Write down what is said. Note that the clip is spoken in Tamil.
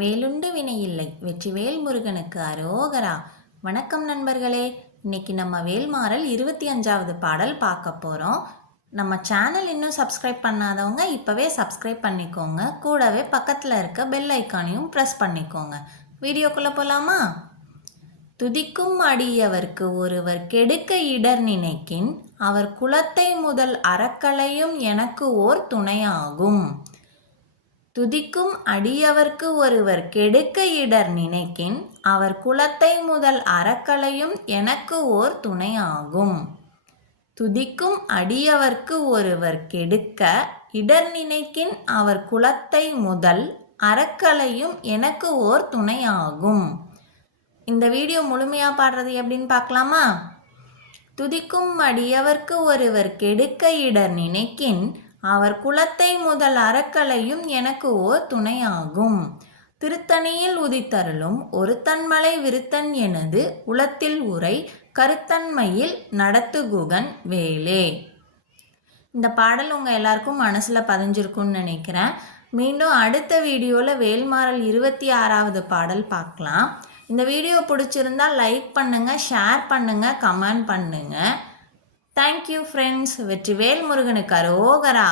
வேலுண்டு வினையில்லை, வெற்றிவேல் முருகனுக்கு அரோகரா. வணக்கம் நண்பர்களே. இன்னைக்கு நம்ம வேல்மாறல் 25வது பாடல் பார்க்க போகிறோம். நம்ம சேனல் இன்னும் சப்ஸ்கிரைப் பண்ணாதவங்க இப்போவே சப்ஸ்கிரைப் பண்ணிக்கோங்க. கூடவே பக்கத்தில் இருக்க பெல் ஐக்கானையும் ப்ரெஸ் பண்ணிக்கோங்க. வீடியோக்குள்ளே போகலாமா? துதிக்கும் அடியவர்க்கு ஒருவர் கெடுக்க இடர் நினைக்கின், அவர் குலத்தை முதல் அறக்கலையும் எனக்கு ஓர் துணையாகும். துதிக்கும் அடியவர்க்கு ஒருவர் கெடுக்க இடர் நினைக்கின், அவர் குலத்தை முதல் அறக்கலையும் எனக்கு ஓர் துணையாகும். துதிக்கும் அடியவர்க்கு ஒருவர் கெடுக்க இடர் நினைக்கின், அவர் குலத்தை முதல் அறக்கலையும் எனக்கு ஓர் துணையாகும். இந்த வீடியோ முழுமையாக பாடுறது எப்படின்னு பார்க்கலாமா? துதிக்கும் அடியவர்க்கு ஒருவர் கெடுக்க இடர் நினைக்கின், அவர் குலத்தை முதல் அறக்கலையும் எனக்கு ஓர் துணையாகும். திருத்தணியில் உதித்தருளும் ஒருத்தன்மலை விருத்தன் எனது உளத்தில் உரை கருத்தன்மையில் நடத்துகுகன் வேலே. இந்த பாடல் உங்கள் எல்லாருக்கும் மனசில் பதிஞ்சிருக்கும்னு நினைக்கிறேன். மீண்டும் அடுத்த வீடியோவில் வேல்மாறல் 26வது பாடல் பார்க்கலாம். இந்த வீடியோ பிடிச்சிருந்தா லைக் பண்ணுங்கள், ஷேர் பண்ணுங்கள், கமெண்ட் பண்ணுங்கள். Thank you friends. வெற்றிவேல் முருகனுக்கு அரோகரா.